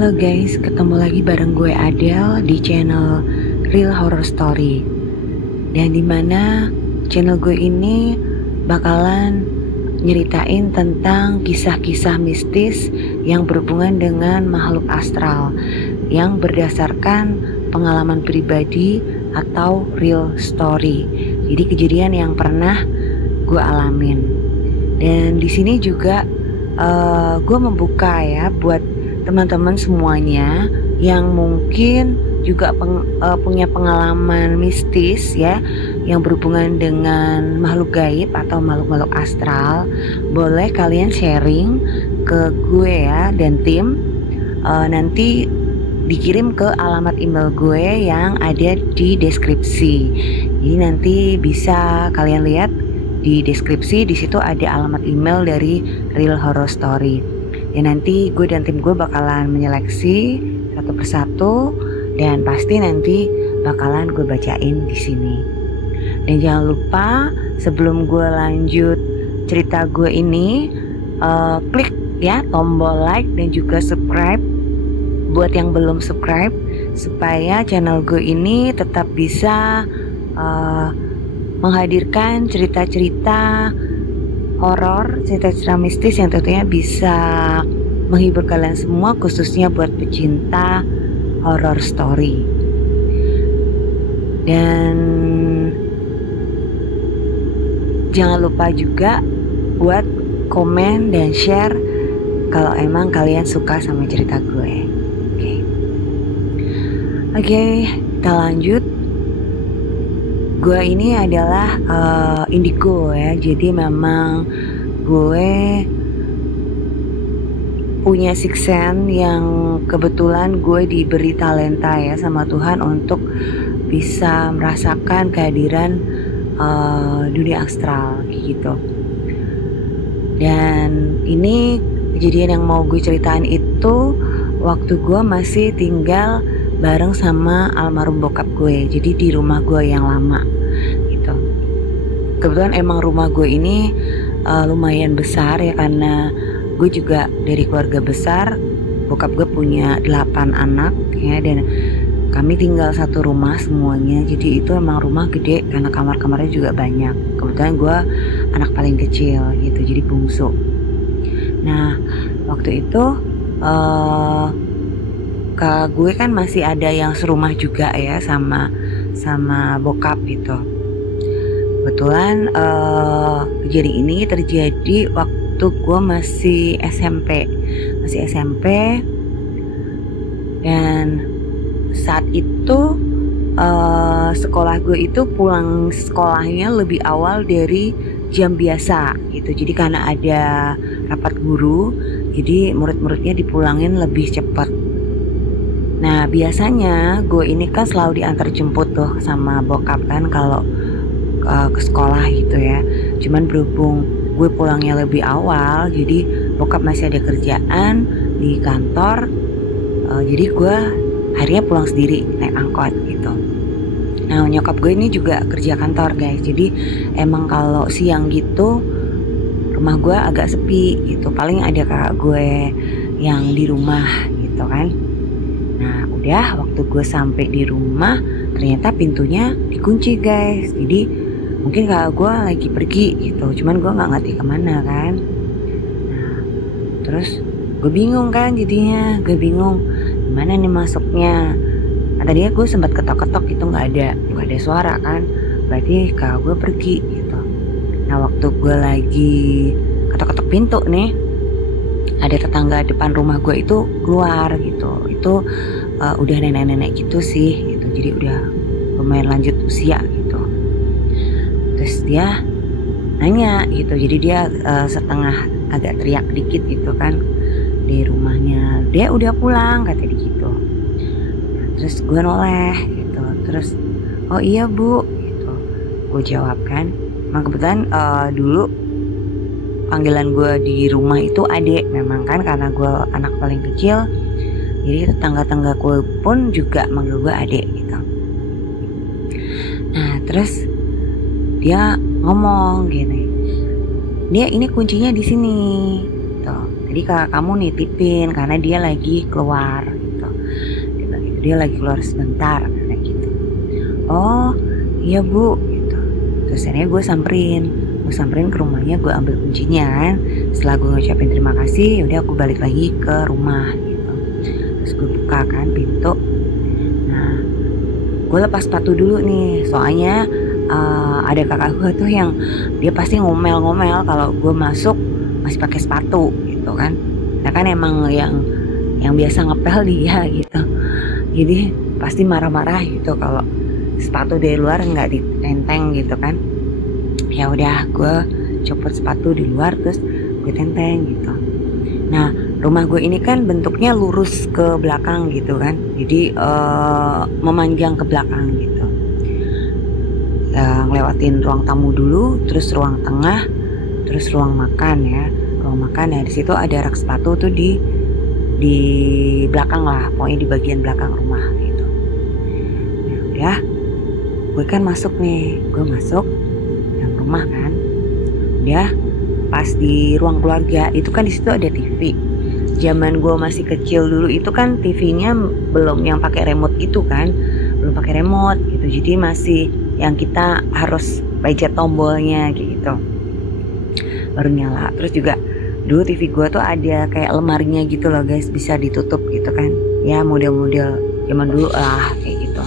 Halo guys, ketemu lagi bareng gue Adele di channel Real Horror Story. Dan dimana channel gue ini bakalan nyeritain tentang kisah-kisah mistis yang berhubungan dengan makhluk astral yang berdasarkan pengalaman pribadi atau real story. Jadi kejadian yang pernah gue alamin. Dan di sini juga gue membuka ya buat teman-teman semuanya yang mungkin juga punya pengalaman mistis ya yang berhubungan dengan makhluk gaib atau makhluk-makhluk astral. Boleh kalian sharing ke gue ya dan tim, nanti dikirim ke alamat email gue yang ada di deskripsi. Jadi nanti bisa kalian lihat di deskripsi, di situ ada alamat email dari Real Horror Story. Ya nanti gue dan tim gue bakalan menyeleksi satu persatu dan pasti nanti bakalan gue bacain di sini. Dan jangan lupa sebelum gue lanjut cerita gue ini, klik ya tombol like dan juga subscribe buat yang belum subscribe supaya channel gue ini tetap bisa menghadirkan cerita-cerita horor, cerita-cerita mistis yang tentunya bisa menghibur kalian semua, khususnya buat pecinta horror story. Dan jangan lupa juga buat komen dan share kalau emang kalian suka sama cerita gue. Oke, kita lanjut. Gue ini adalah indigo ya, jadi memang gue punya sixth sense yang kebetulan gue diberi talenta ya sama Tuhan untuk bisa merasakan kehadiran dunia astral gitu. Dan ini kejadian yang mau gue ceritain itu waktu gue masih tinggal bareng sama almarhum bokap gue, jadi di rumah gue yang lama gitu. Kebetulan emang rumah gue ini lumayan besar ya, karena gue juga dari keluarga besar. Bokap gue punya 8 anak ya, dan kami tinggal satu rumah semuanya. Jadi itu emang rumah gede karena kamar-kamarnya juga banyak. Kebetulan gue anak paling kecil gitu, jadi bungsu. Nah waktu itu gue kan masih ada yang serumah juga ya sama bokap gitu. Kebetulan kejadian ini terjadi waktu gue masih SMP dan saat itu sekolah gue itu pulang sekolahnya lebih awal dari jam biasa gitu. Jadi karena ada rapat guru, jadi murid-muridnya dipulangin lebih cepat. Nah biasanya gue ini kan selalu diantar jemput tuh sama bokap kan kalau ke sekolah gitu ya. Cuman berhubung gue pulangnya lebih awal, jadi bokap masih ada kerjaan di kantor, jadi gue akhirnya pulang sendiri naik angkot gitu. Nah nyokap gue ini juga kerja kantor guys, jadi emang kalau siang gitu rumah gue agak sepi gitu. Paling ada kakak gue yang di rumah gitu kan. Nah udah waktu gue sampai di rumah ternyata pintunya dikunci guys. Jadi mungkin kakak gue lagi pergi gitu, cuman gue nggak ngerti kemana kan. Nah terus gue bingung kan, jadinya gue bingung gimana nih masuknya. Nah, tadinya gue sempat ketok-ketok itu nggak ada suara kan, berarti kakak gue pergi gitu. Nah waktu gue lagi ketok-ketok pintu nih, ada tetangga depan rumah gue itu keluar gitu. Itu udah nenek-nenek gitu sih gitu, jadi udah lumayan lanjut usia gitu. Terus dia nanya gitu, jadi dia setengah agak teriak dikit gitu kan di rumahnya, dia udah pulang kata dia gitu. Terus gue noleh gitu, terus oh iya bu gitu gue jawab kan. Emang kebetulan dulu panggilan gue di rumah itu adek memang kan, karena gue anak paling kecil, jadi tetangga-tangga gue pun juga manggil gue adek gitu. Nah terus dia ngomong gini, dia ini kuncinya di sini tuh. tadi kakak kamu nitipin karena dia lagi keluar gitu. Dia bilang gitu, dia lagi keluar sebentar kayak gitu. Oh iya bu gitu. Terus akhirnya gue samperin ke rumahnya, gue ambil kuncinya kan. Setelah gue ngucapin terima kasih, yaudah aku balik lagi ke rumah gitu. Terus gue buka kan pintu. Nah gue lepas sepatu dulu nih, soalnya ada kakak gue tuh yang dia pasti ngomel-ngomel kalau gue masuk masih pakai sepatu gitu kan. Nah kan emang yang biasa ngepel dia gitu, jadi pasti marah-marah gitu kalau sepatu dari luar nggak ditenteng gitu kan. Ya udah gue copot sepatu di luar terus gue tenteng gitu. Nah rumah gue ini kan bentuknya lurus ke belakang gitu kan, jadi memanjang ke belakang gitu. Ngelewatin ruang tamu dulu, terus ruang tengah, terus ruang makan ya. Ruang makan ya, di situ ada rak sepatu tuh di belakang lah, pokoknya di bagian belakang rumah gitu. Nah udah, gue kan masuk nih, gue masuk dalam rumah kan. Udah pas di ruang keluarga itu kan di situ ada TV. Zaman gue masih kecil dulu itu kan TV-nya belum yang pakai remote gitu kan, belum pakai remote gitu, jadi masih yang kita harus pencet tombolnya gitu baru nyala. Terus juga dulu TV gue tuh ada kayak lemarinya gitu loh guys, bisa ditutup gitu kan ya, model-model zaman dulu lah kayak gitu.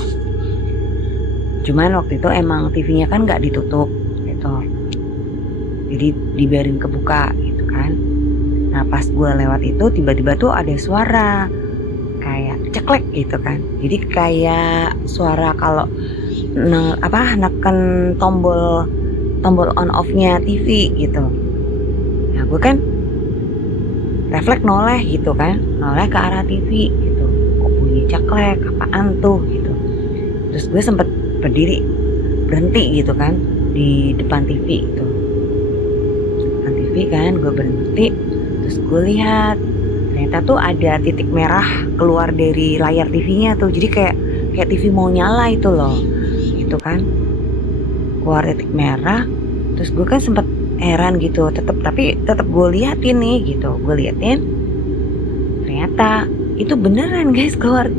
Cuman waktu itu emang TV-nya kan gak ditutup gitu, jadi dibiarin kebuka gitu kan. Nah pas gue lewat itu tiba-tiba tuh ada suara kayak ceklek gitu kan, jadi kayak suara kalau neken tombol on off-nya TV gitu. Nah gue kan refleks noleh gitu kan, noleh ke arah TV gitu, kok bunyi ceklek apaan tuh gitu. Terus gue sempet berhenti gitu kan di depan TV gitu, depan TV kan gue berhenti. Terus gue lihat ternyata tuh ada titik merah keluar dari layar TV-nya tuh, jadi kayak TV mau nyala itu loh gitu kan, keluar titik merah. Terus gue kan sempet heran gitu, tapi tetap gue liatin nih gitu, gue liatin ternyata itu beneran guys, keluar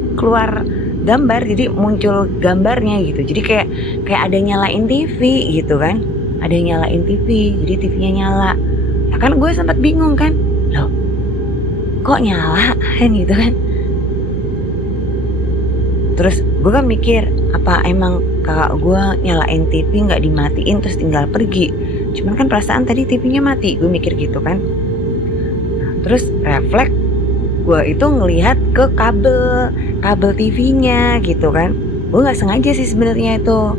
gambar, jadi muncul gambarnya gitu, jadi kayak ada nyalain TV gitu kan, ada nyalain TV, jadi TV-nya nyala. Nah kan gue sempet bingung kan, loh kok nyala kan gitu kan. Terus gue kan mikir, apa emang kakak gue nyalain TV nggak dimatiin terus tinggal pergi, cuman kan perasaan tadi TV-nya mati, gue mikir gitu kan. Nah, terus refleks gue itu ngelihat ke kabel TV-nya gitu kan. Gue nggak sengaja sih sebenarnya itu,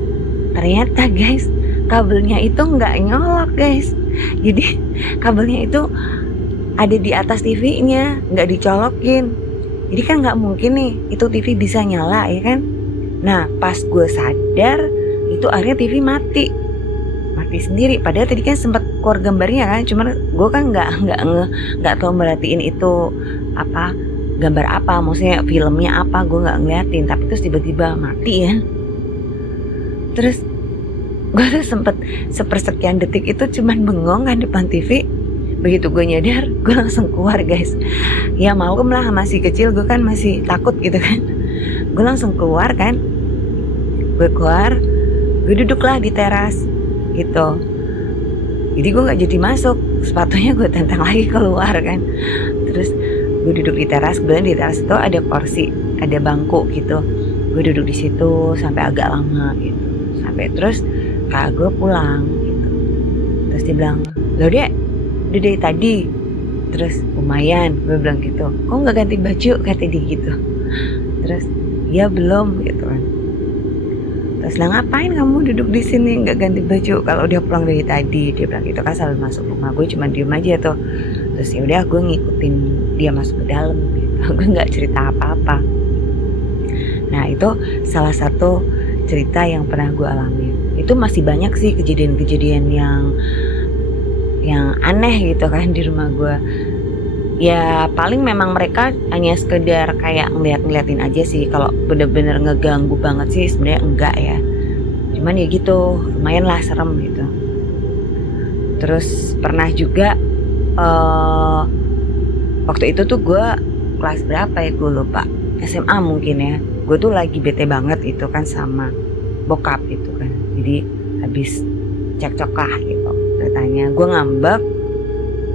ternyata guys kabelnya itu nggak nyolok guys, jadi kabelnya itu ada di atas TV-nya, nggak dicolokin. Jadi kan nggak mungkin nih itu TV bisa nyala ya kan. Nah pas gue sadar itu akhirnya TV mati sendiri. Padahal tadi kan sempat keluar gambarnya kan, cuman gue kan nggak tahu merhatiin itu apa gambar apa, maksudnya filmnya apa, gue nggak ngeliatin. Tapi terus tiba-tiba mati ya. Terus gue tuh sempet sepersekian detik itu cuman bengong kan depan TV. Begitu gue nyadar, gue langsung keluar guys. Ya maklum lah masih kecil, gue kan masih takut gitu kan. Gue langsung keluar kan. Gue keluar, gue duduklah di teras gitu. Jadi gue gak jadi masuk, sepatunya gue tentang lagi keluar kan. Terus gue duduk di teras, kemudian di teras itu ada kursi, ada bangku gitu. Gue duduk di situ sampai agak lama gitu. Sampai terus kakak gue pulang gitu. Terus dia bilang, "Loh Dek, udah dari tadi?" Terus lumayan, gue bilang gitu. "Kok nggak ganti baju?" kata dia gitu. Terus ya belum gitu kan. Terus lah ngapain kamu duduk di sini nggak ganti baju kalau udah pulang dari tadi, dia bilang gitu kan sambil masuk rumah. Gue cuma diem aja tuh. Terus ya udah gue ngikutin dia masuk ke dalam gitu. Gue nggak cerita apa-apa. Nah itu salah satu cerita yang pernah gue alami. Itu masih banyak sih kejadian-kejadian yang aneh gitu kan di rumah gue. Ya paling memang mereka hanya sekedar kayak ngeliatin aja sih. Kalau bener-bener ngeganggu banget sih sebenarnya enggak ya. Cuman ya gitu, lumayan lah serem gitu. Terus pernah juga Waktu itu tuh gue kelas berapa ya, gue lupa, SMA mungkin ya. Gue tuh lagi bete banget itu kan sama bokap gitu kan. Jadi habis cekcok lah gitu ceritanya. Gue ngambek,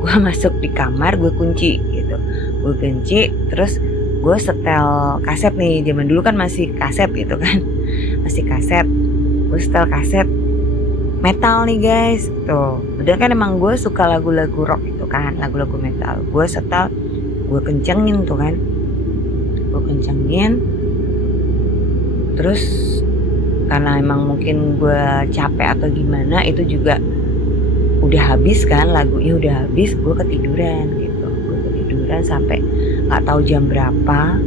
gue masuk di kamar, gue kunci gitu. Gue kunci, terus gue setel kaset nih. Zaman dulu kan masih kaset gitu kan. Masih kaset. Gue setel kaset metal nih guys. Tuh, udah kan emang gue suka lagu-lagu rock gitu kan, lagu-lagu metal. Gue setel, gue kencengin tuh kan. Gue kencengin. Terus karena emang mungkin gue capek atau gimana, itu juga udah habis kan, lagunya udah habis, gue ketiduran gitu. Gue ketiduran sampai nggak tahu jam berapa.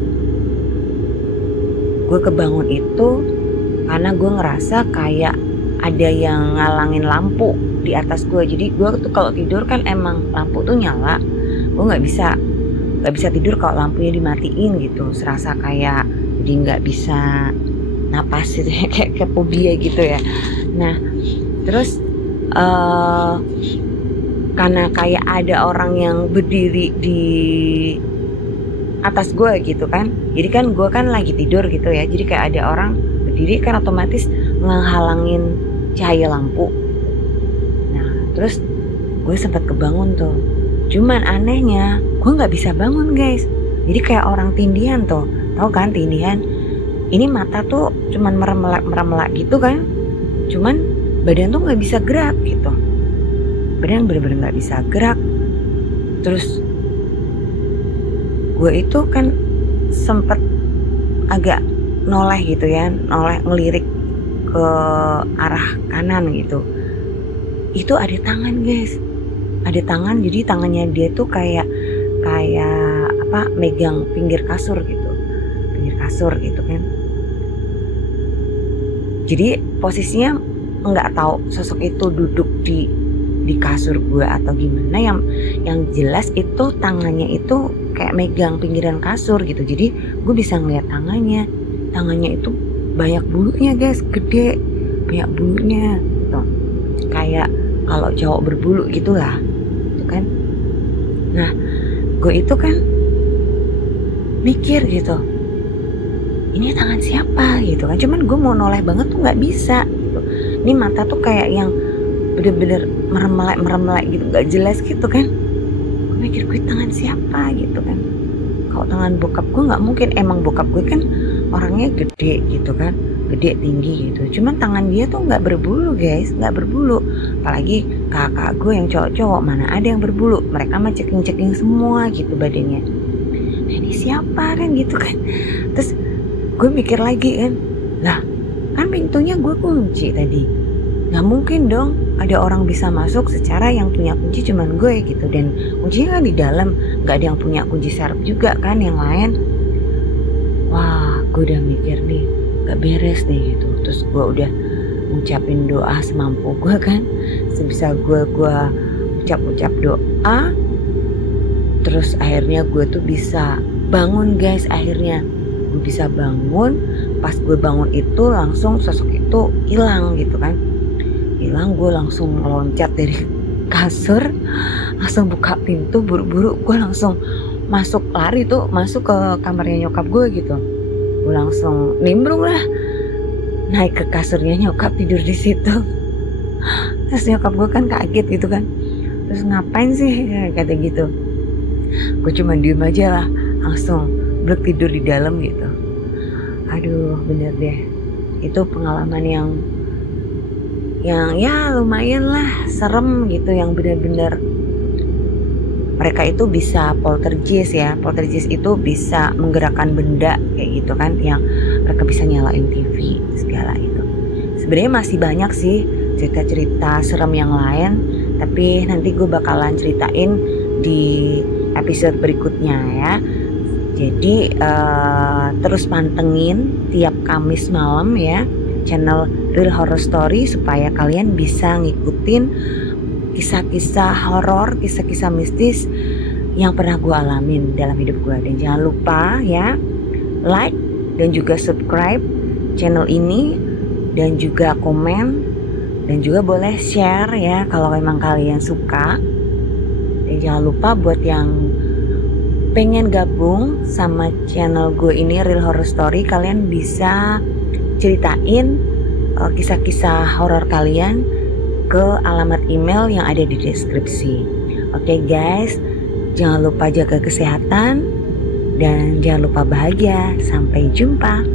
Gue kebangun itu karena gue ngerasa kayak ada yang ngalangin lampu di atas gue. Jadi gue tuh kalau tidur kan emang lampu tuh nyala, gue nggak bisa tidur kalau lampunya dimatiin gitu. Serasa kayak jadi nggak bisa napas gitu ya, kayak fobia gitu ya. Nah terus karena kayak ada orang yang berdiri di atas gue gitu kan, jadi kan gue kan lagi tidur gitu ya, jadi kayak ada orang berdiri kan otomatis ngehalangin cahaya lampu. Nah terus gue sempat kebangun tuh, cuman anehnya gue nggak bisa bangun guys. Jadi kayak orang tindihan tuh, tahu kan tindihan? Ini mata tuh cuman meremelak gitu kan, cuman badan tuh nggak bisa gerak gitu. Badan bener-bener nggak bisa gerak. Terus gue itu kan sempet agak noleh gitu ya, ngelirik ke arah kanan gitu. Itu ada tangan guys, ada tangan. Jadi tangannya dia tuh kayak apa, megang pinggir kasur gitu kan. Jadi posisinya nggak tahu sosok itu duduk di kasur gue atau gimana. Yang jelas itu tangannya itu kayak megang pinggiran kasur gitu. Jadi gue bisa ngeliat tangannya itu banyak bulunya guys, gede, banyak bulunya gitu. Kayak kalau cowok berbulu gitulah gitu kan. Nah gue itu kan mikir gitu, ini tangan siapa gitu kan. Cuman gue mau noleh banget tuh nggak bisa gitu. Ini mata tuh kayak yang bener-bener meremelek gitu, nggak jelas gitu kan. Gue mikir gue tangan siapa gitu kan. Kalau tangan bokap gue nggak mungkin, emang bokap gue kan orangnya gede gitu kan, gede tinggi gitu. Cuman tangan dia tuh nggak berbulu guys, nggak berbulu. Apalagi kakak gue yang cowok-cowok mana ada yang berbulu. Mereka mah ceking-ceking semua gitu badannya. Nah ini siapa kan gitu kan. Terus gue mikir lagi kan, lah kan pintunya gue kunci tadi, nggak mungkin dong ada orang bisa masuk secara yang punya kunci cuman gue gitu. Dan kuncinya kan di dalam, nggak ada yang punya kunci serep juga kan yang lain. Wah gue udah mikir nih nggak beres nih gitu. Terus gue udah ngucapin doa semampu gue kan, sebisa gue ucap doa. Terus akhirnya gue tuh bisa bangun guys. Akhirnya gue bisa bangun. Pas gue bangun itu langsung sosok itu hilang gitu kan. Hilang, gue langsung loncat dari kasur, langsung buka pintu buru-buru. Gue langsung lari masuk ke kamarnya nyokap gue gitu. Gue langsung nimbrung lah, naik ke kasurnya nyokap, tidur di situ. Terus nyokap gue kan kaget gitu kan. Terus ngapain sih kata gitu. Gue cuma diem aja lah, langsung tidur di dalam gitu. Aduh bener deh, itu pengalaman yang ya lumayan lah serem gitu. Yang bener-bener mereka itu bisa poltergeist ya. Poltergeist itu bisa menggerakkan benda kayak gitu kan, yang mereka bisa nyalain TV segala itu. Sebenarnya masih banyak sih cerita-cerita serem yang lain, tapi nanti gue bakalan ceritain di episode berikutnya ya. Jadi terus pantengin tiap Kamis malam ya channel Real Horror Story, supaya kalian bisa ngikutin kisah-kisah horor, kisah-kisah mistis yang pernah gue alamin dalam hidup gue. Dan jangan lupa ya like dan juga subscribe channel ini, dan juga komen, dan juga boleh share ya kalau memang kalian suka. Dan jangan lupa buat yang pengen gabung sama channel gue ini Real Horror Story, kalian bisa ceritain kisah-kisah horor kalian ke alamat email yang ada di deskripsi. Oke guys, jangan lupa jaga kesehatan dan jangan lupa bahagia. Sampai jumpa.